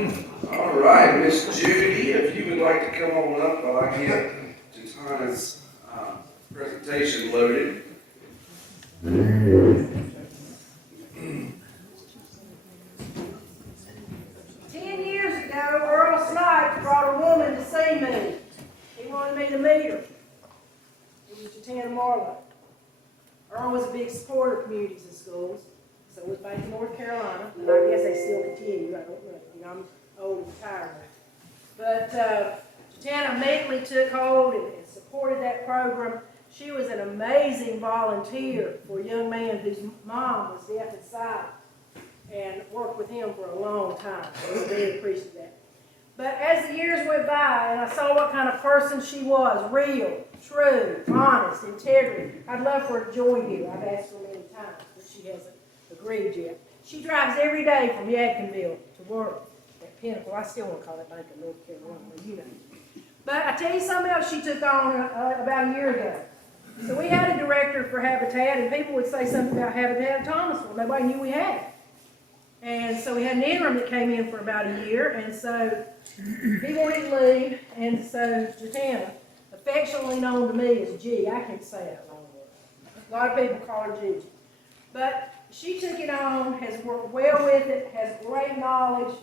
All right, Miss Judy, if you would like to come on up while I get Gitana's presentation loaded. 10 years ago, Earl Snipes brought a woman to see me. He wanted me to meet her. It was Gitana Marlowe. Earl was a big supporter of communities and schools. So was Bank of North Carolina, and I guess they still continue. I don't know. You know, I'm old and retired now. But Gitana immediately took hold and supported that program. She was an amazing volunteer for a young man whose mom was deaf and silent, and worked with him for a long time. So we really appreciate that. But as the years went by, and I saw what kind of person she was, real, true, honest, integrity, I'd love for her to join here. I've asked her many times, but she hasn't agreed yet. She drives every day from Yadkinville to work at Pinnacle. I still want to call it Bank of North Carolina, you know. But I tell you something else she took on about a year ago. So we had a director for Habitat, and people would say something about Habitat at Thomasville. Nobody knew we had it. And so we had an interim that came in for about a year, and so he wanted to leave, and so Gitana, affectionately known to me as G, I can't say that long word. A lot of people call her Gigi. But she took it on, has worked well with it, has great knowledge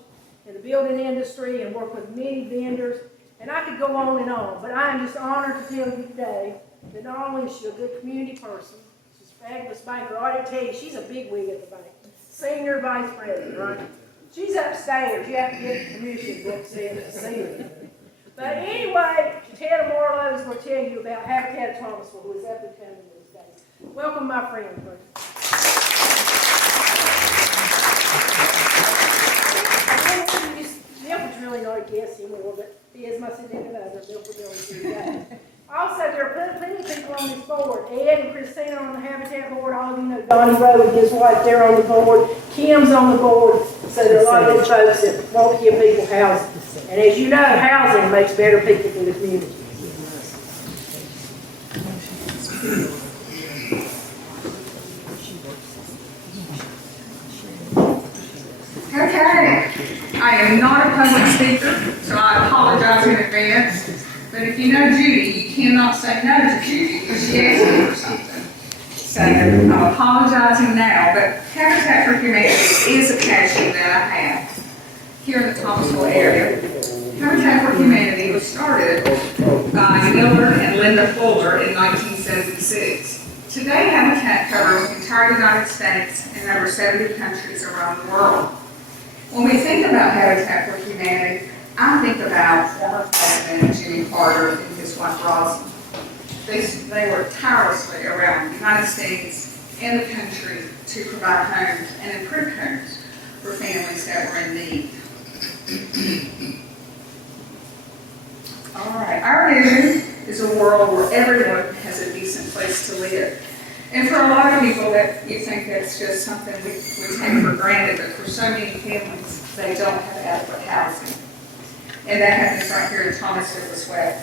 in the building industry, and worked with many vendors. And I could go on, but I am just honored to tell you today that not only is she a good community person, she's a fabulous banker. I ought to tell you, she's a bigwig at the bank. Senior vice president, right? She's upstairs. You have to get permission to go upstairs to see her. But anyway, Gitana Marlowe is going to tell you about Habitat of Thomasville, who is up and coming these days. Welcome, my friend. Milford's really not a guest anymore, but he is my significant other. Milford knows who he is. Also, there are plenty of people on this board. Ed and Christina on the Habitat board. All of you know Donnie Rowe and his wife, they're on the board. Kim's on the board. So there are a lot of good folks that want to give people housing. And as you know, housing makes better people for the community. Okay, I am not a public speaker, so I apologize in advance. But if you know Judy, you cannot say no to Judy because she asked me for something. So I'm apologizing now, but Habitat for Humanity is a passion that I have here in the Thomasville area. Habitat for Humanity was started by Miller and Linda Fuller in 1976. Today, Habitat covers the entire United States and over 70 countries around the world. When we think about Habitat for Humanity, I think about former President Jimmy Carter and his wife Rosie. They worked tirelessly around the United States and the country to provide homes and improve homes for families that were in need. All right, our vision is a world where everyone has a decent place to live. And for a lot of people, that you think that's just something we take for granted, but for so many families, they don't have adequate housing. And that happens right here in Thomasville as well.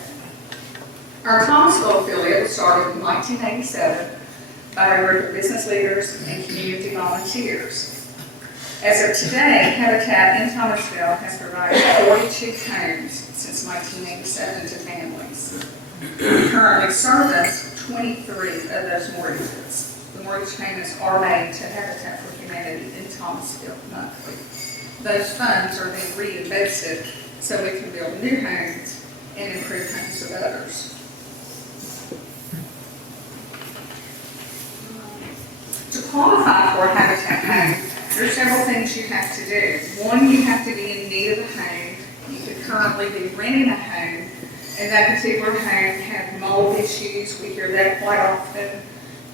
Our Thomasville affiliate was started in 1987 by a group of business leaders and community volunteers. As of today, Habitat in Thomasville has provided 42 homes since 1987 to families. We currently service 23 of those mortgages. The mortgage payments are made to Habitat for Humanity in Thomasville monthly. Those funds are being reinvested so we can build new homes and improve homes of others. To qualify for a Habitat home, there are several things you have to do. One, you have to be in need of a home. You could currently be renting a home, and that particular home have mold issues. We hear that quite often.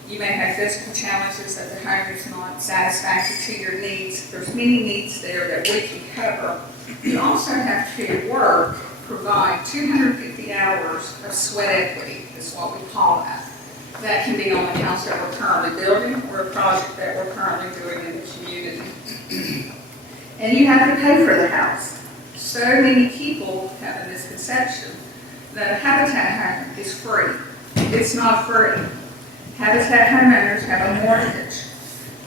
You may have physical challenges that the home is not satisfactory to your needs. There's many needs there that we can cover. You also have to provide 250 hours of sweat equity, is what we call that. That can be on the house that we're currently building or a project that we're currently doing in the community. And you have to pay for the house. So many people have a misconception that a Habitat home is free. It's not free. Habitat homeowners have a mortgage.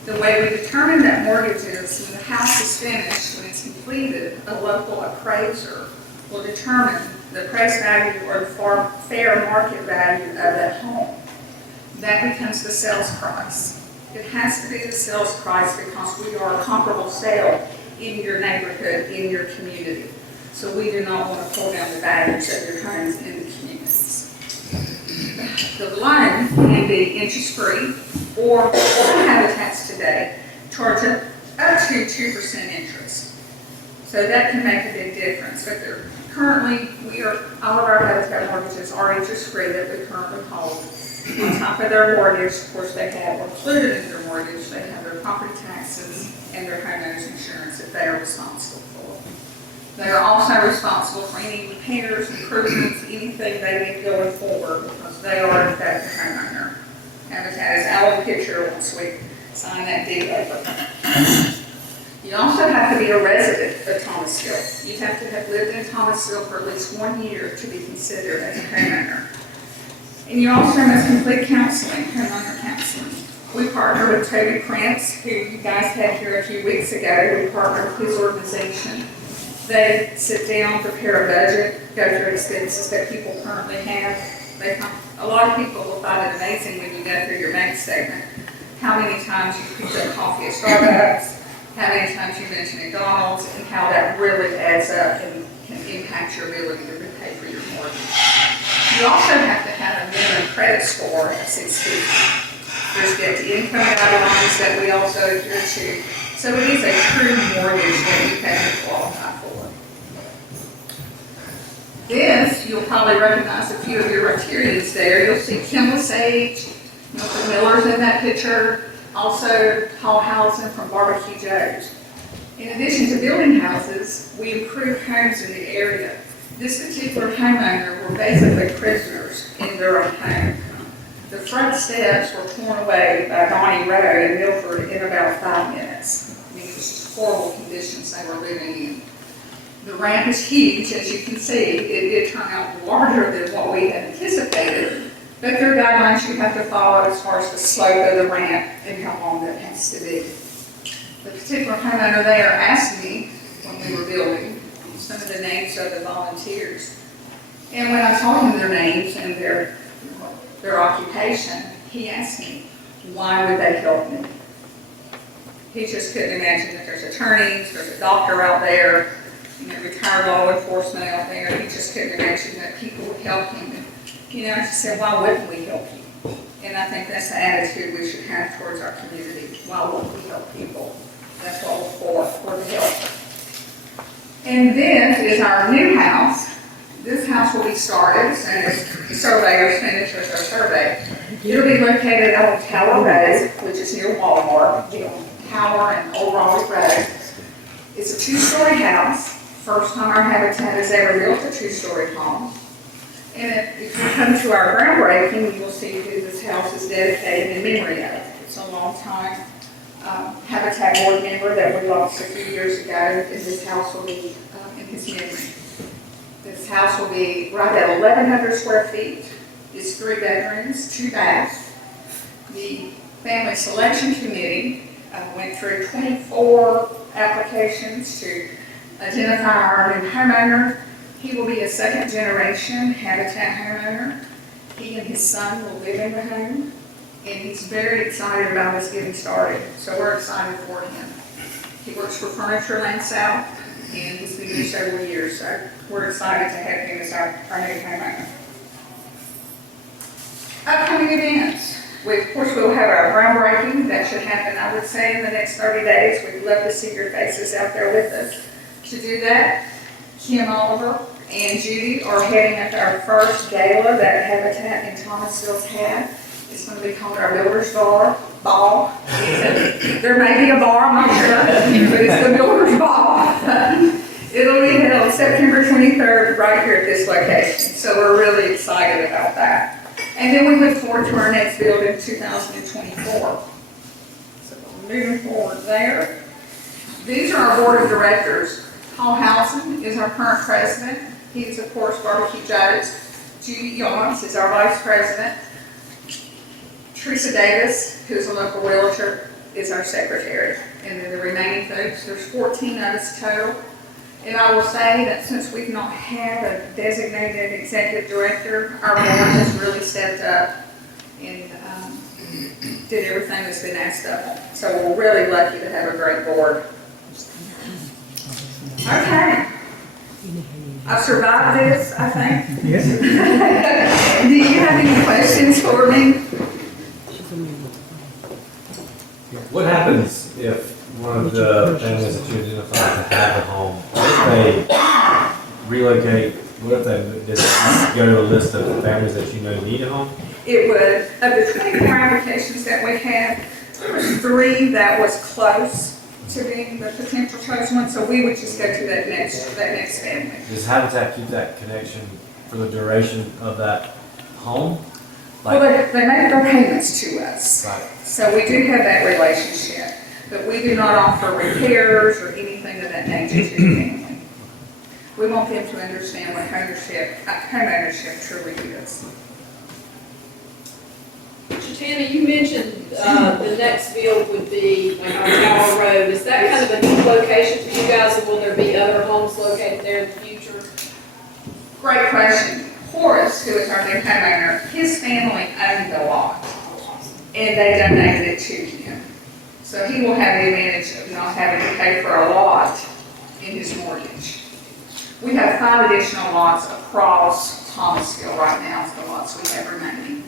The way we determine that mortgage is when the house is finished, when it's completed, a local appraiser will determine the appraised value or the fair market value of that home. That becomes the sales price. It has to be the sales price because we are a comparable sale in your neighborhood, in your community. So we do not want to pull down the values of your homes in the communities. The loan can be interest-free, or some habitats today charge up to 2% interest. So that can make a big difference. But currently, all of our habitat mortgages are interest-free that we currently hold. On top of their mortgage, of course, they have included in their mortgage, they have their property taxes and their homeowner's insurance that they are responsible for. They are also responsible for any repairs, improvements, anything they need going forward because they are in fact the homeowner. Habitat is out of the picture once we sign that deed over. You also have to be a resident of Thomasville. You have to have lived in Thomasville for at least 1 year to be considered as a homeowner. And you also must complete counseling, homeowner counseling. We partner with Toby Prince, who you guys had here a few weeks ago. We partner with his organization. They sit down, prepare a budget, go through expenses that people currently have. A lot of people will find it amazing when you go through your bank statement, how many times you picked up coffee at Starbucks, how many times you mentioned McDonald's, and how that really adds up and can impact your ability to repay for your mortgage. You also have to have a minimum credit score of 650. There's debt to income guidelines that we also adhere to. So it is a true mortgage that you have to qualify for. This, you'll probably recognize a few of your criterias there. You'll see Kimball Sage, Milton Miller's in that picture, also tall housing from Barbecue Joe's. In addition to building houses, we improve homes in the area. This particular homeowner were basically prisoners in their own home. The front steps were torn away by Donnie Rowe in Milford in about 5 minutes. I mean, it was just horrible conditions they were living in. The ramp is huge, as you can see. It did turn out larger than what we had anticipated, but there are guidelines you have to follow as far as the slope of the ramp and how long that has to be. The particular homeowner there asked me when we were building some of the names of the volunteers. And when I told him their names and their occupation, he asked me, why would they help me? He just couldn't imagine that there's attorneys, there's a doctor out there, retired law enforcement out there. He just couldn't imagine that people would help him. And, I just said, why wouldn't we help you? And I think that's the attitude we should have towards our community. Why wouldn't we help people? That's what we're for the help. And this is our new house. This house will be started as soon as the surveyors finish with their survey. It'll be located out of Tower Road, which is near Walmart, Tower and Old Raleigh Road. It's a 2-story house. First time our Habitat has ever built a 2-story home. And if you come to our groundbreaking, you will see who this house is dedicated in memory of. It's a long time Habitat board member that we lost a few years ago, and this house will be in his memory. This house will be right at 1,100 square feet. It's 3 bedrooms, 2 baths. The family selection committee went through 24 applications to identify our new homeowner. He will be a 2nd-generation Habitat homeowner. He and his son will live in the home, and he's very excited about us getting started. So we're excited for him. He works for Furniture Land South, and he's been here several years, so we're excited to have him as our new homeowner. Upcoming events. Of course, we'll have our groundbreaking. That should happen, I would say, in the next 30 days. We'd love to see your faces out there with us. To do that, Kim Oliver and Judy are heading up our first gala that Habitat in Thomasville's had. It's going to be called our Builders Ball. There may be a bar, I'm not sure, but it's the Builders Ball. It'll be held September 23rd right here at this location. So we're really excited about that. And then we look forward to our next build in 2024. So moving forward there. These are our board of directors. Paul Housen is our current president. He is, of course, Barbecue Joe's. Judy Yawns is our vice president. Teresa Davis, who's a local realtor. is our secretary. And then the remaining folks, there's 14 of us total. And I will say that since we've not had a designated executive director, our board has really stepped up and did everything that's been asked of them. So we're really lucky to have a great board. Okay. I've survived this, I think. Yes. Do you have any questions for me? What happens if one of the families that you identify to have a home, what if they relocate, what if they just go to a list of the families that you know need a home? It would, of the 24 applications that we had, there was 3 that was close to being the potential chosen one, so we would just go to that next family. Does Habitat keep that connection for the duration of that home? Well, they make their payments to us, Right. so we do have that relationship, but we do not offer repairs or anything of that nature to the family. We want them to understand what homeownership truly is. Gitana, you mentioned the next build would be like on Tower Road. Is that kind of a new location for you guys, or will there be other homes located there in the future? Great question. Horace, who is our new homeowner, his family owned the lot, and they donated it to him. So he will have the advantage of not having to pay for a lot in his mortgage. We have 5 additional lots across Thomasville right now, the lots we have remaining.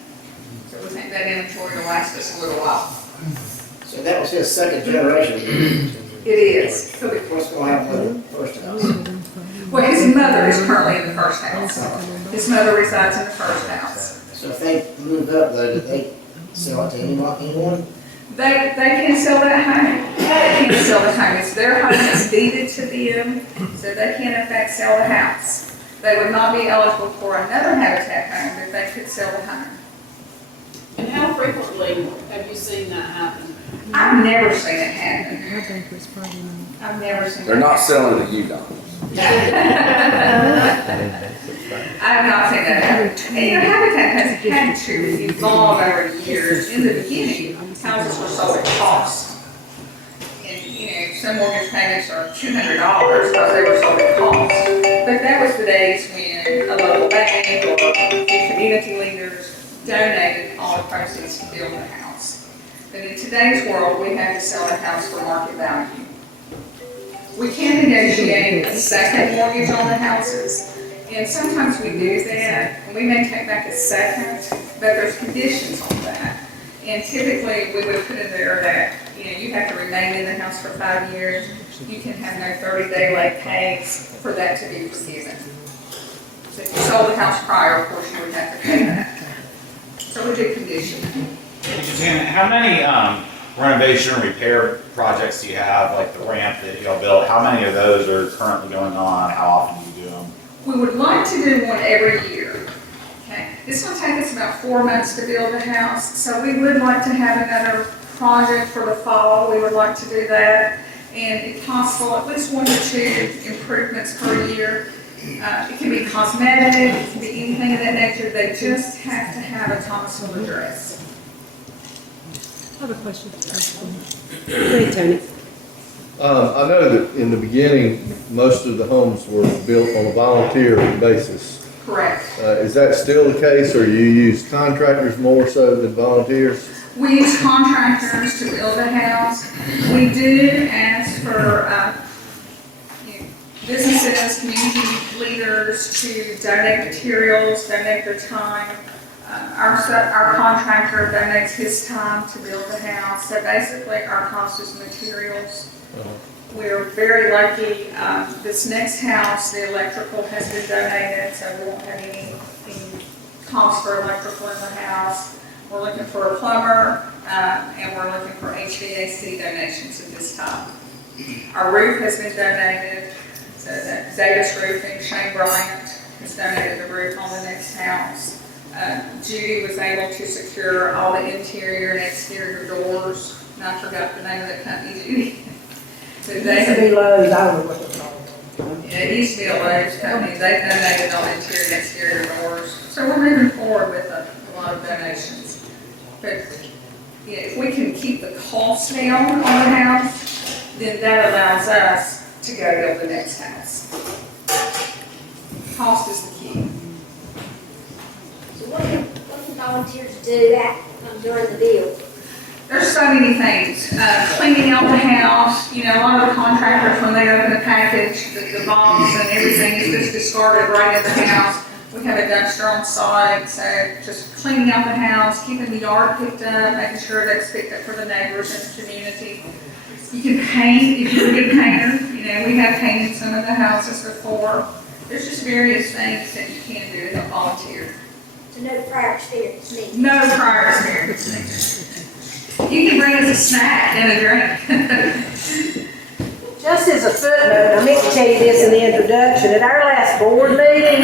So we think that inventory will last us a little while. So that was his second generation. It is. So What's going to happen with the first house? well, his mother is currently in the first house. His mother resides in the first house. So if they move up though, do they sell it to anyone? They can sell that home. They can sell the home. It's their home, it's deeded to them, so they can in fact sell the house. They would not be eligible for another Habitat home, but they could sell the home. And how frequently have you seen that happen? I've never seen it happen. I've never seen it. They're not selling to you, Don. I have not seen that happen. And you know, Habitat has had to evolve over the years. In the beginning, houses were sold at cost. And, you know, some mortgage payments are $200 because they were sold at cost. But that was the days when a local bank or community leaders donated all the proceeds to build a house. But in today's world, we have to sell a house for market value. We can negotiate a second mortgage on the houses, and sometimes we do that, and we may take back a second, but there's conditions on that. And typically, we would put in there that, you know, you have to remain in the house for 5 years, you can have no 30-day late pays for that to be forgiven. So if you sold the house prior, of course, you would have to pay that. So we do condition. Gitana, how many renovation and repair projects do you have, like the ramp that y'all built? How many of those are currently going on? How often do you do them? We would like to do one every year. Okay, this will take us about 4 months to build a house, so we would like to have another project for the fall. We would like to do that, and if possible, at least 1 or 2 improvements per year. It can be cosmetic, it can be anything of that nature. They just have to have a Thomasville address. I have a question. Go ahead, Tony. I know that in the beginning, most of the homes were built on a volunteer basis. Correct. Is that still the case, or you use contractors more so than volunteers? We use contractors to build a house. We do ask for businesses, community leaders to donate materials, donate their time. Our contractor donates his time to build the house. So basically, our cost is materials. We're very lucky. This next house, the electrical has been donated, so we won't have any cost for electrical in the house. We're looking for a plumber, and we're looking for HVAC donations at this time. Our roof has been donated. So that Davis Roofing, Shane Bryant has donated the roof on the next house. Judy was able to secure all the interior and exterior doors, and I forgot the name of that company, Judy. So they Used to be Lowe's, I don't know what they're called. Yeah, it used to be a Lowe's company. They've donated all the interior and exterior doors. So we're moving forward with a lot of donations. But Yeah, if we can keep the cost down on the house, then that allows us to go build the next house. Cost is the key. So what can volunteers do during the build? There's so many things, cleaning out the house, you know, a lot of the contractors, when they open the package, the box and everything is just discarded right in the house. We have a dumpster on site, so just cleaning out the house, keeping the yard picked up, making sure that's picked up for the neighbors and the community. You can paint if you're a good painter, you know, we have painted some of the houses before. There's just various things that you can do as a volunteer. So no prior experience needed? No prior experience needed. You can bring us a snack and a drink. Just as a footnote, I meant to tell you this in the introduction, at our last board meeting,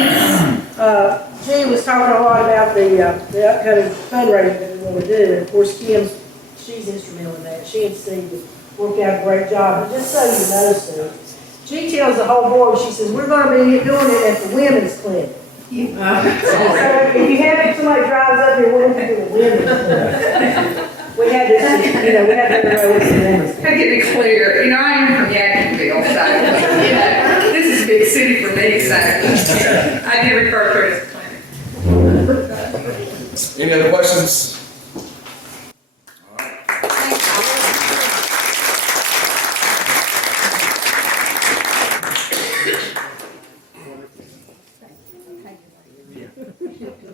Jean was talking a lot about the upcoming fundraiser that we want to do, and of course she's instrumental in that. She and Steve worked out a great job, but just so you know, Steve, she tells the whole board, she says, we're going to be doing it at the women's clinic. So if you have somebody drives up here, we're going to do the women's clinic. We had this, you know, we had to go with some women's. I get it clear, you know, I am from Yadkinville, so, you know, this is a big city for me, so I do refer to it as a clinic. Any other questions?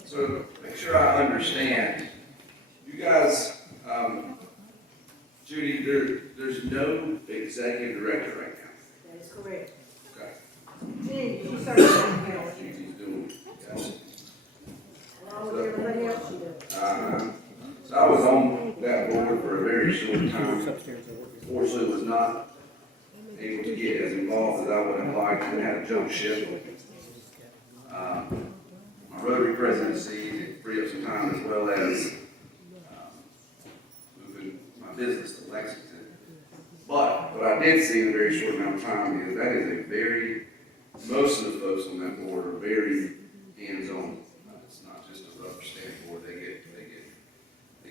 So, make sure I understand, you guys, Judy, there's no executive director right now. That is correct. Okay. Jean, you serve on the council, Judy's doing, gotcha. along with everybody else you do. So I was on that board for a very short time. Fortunately, was not able to get as involved as I would have liked and had to jump ship. My Rotary presidency to free up some time as well as moving my business to Lexington. But what I did see in a very short amount of time is that is most of the folks on that board are very hands-on. It's not just a rubber stamp board, they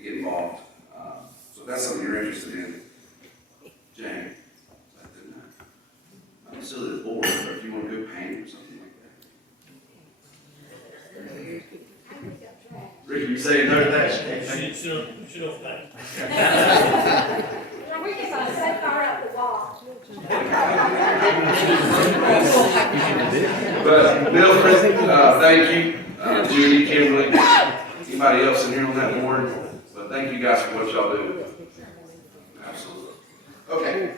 get involved. So if that's something you're interested in, Jane, I'm still at the board, but if you want to go paint or something like that. Ricky, you say no to that? We just are so far up the wall. But Bill, Chris, thank you, Judy, Kimberly, anybody else in here on that board, but thank you guys for what y'all do. Absolutely. Okay.